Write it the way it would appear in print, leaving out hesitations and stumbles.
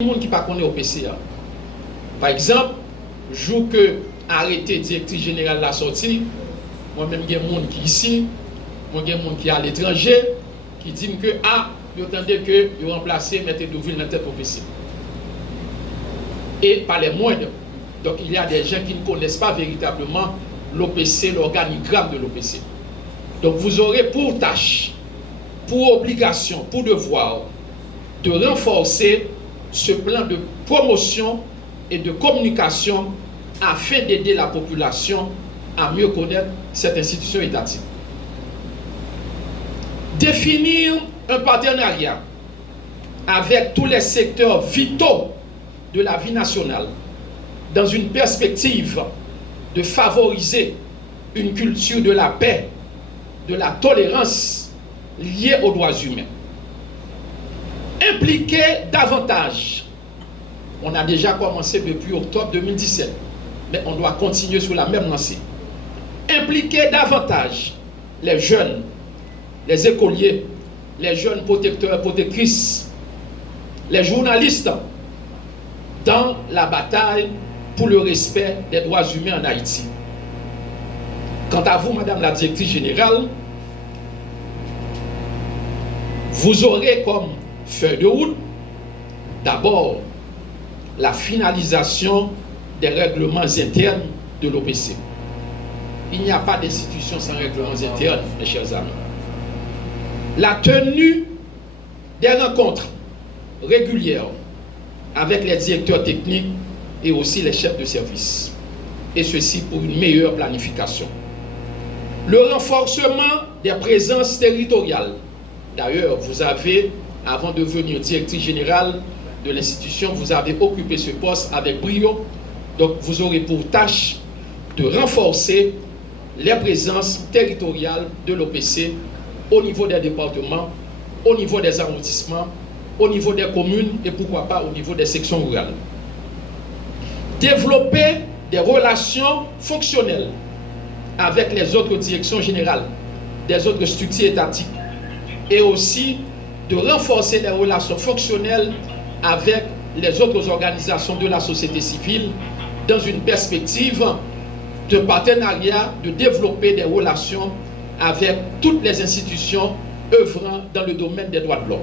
Monde qui pas connaît au PCA. Par exemple, jour que arrêté directrice générale la sortie, moi-même il y a des gens qui ici, moi il y a des gens qui à l'étranger, qui disent que vous entendez que vous remplacez mettez Deauville dans la tête au PC. Et pas les moindres. Donc il y a des gens qui ne connaissent pas véritablement l'OPC, l'organigramme de l'OPC. Donc vous aurez pour tâche, pour obligation, pour devoir de renforcer ce plan de promotion et de communication afin d'aider la population à mieux connaître cette institution étatique. Définir un partenariat avec tous les secteurs vitaux de la vie nationale dans une perspective de favoriser une culture de la paix, de la tolérance liée aux droits humains. Impliquer davantage. On a déjà commencé depuis octobre 2017, mais on doit continuer sur la même lancée. Impliquer davantage les jeunes, les écoliers, les jeunes protecteurs et protectrices, les journalistes dans la bataille pour le respect des droits humains en Haïti. Quant à vous, Madame la Directrice Générale, vous aurez comme feuille de route, d'abord, la finalisation des règlements internes de l'OPC. Il n'y a pas d'institution sans règlements internes, mes chers amis. La tenue des rencontres régulières avec les directeurs techniques et aussi les chefs de service. Et ceci pour une meilleure planification. Le renforcement des présences territoriales. D'ailleurs, vous avez, avant de devenir directrice générale de l'institution, vous avez occupé ce poste avec brio. Donc, vous aurez pour tâche de renforcer les présences territoriales de l'OPC au niveau des départements, au niveau des arrondissements, au niveau des communes et pourquoi pas au niveau des sections rurales. Développer des relations fonctionnelles avec les autres directions générales, des autres structures étatiques et aussi de renforcer les relations fonctionnelles avec les autres organisations de la société civile dans une perspective de partenariat, de développer des relations avec toutes les institutions œuvrant dans le domaine des droits de l'homme.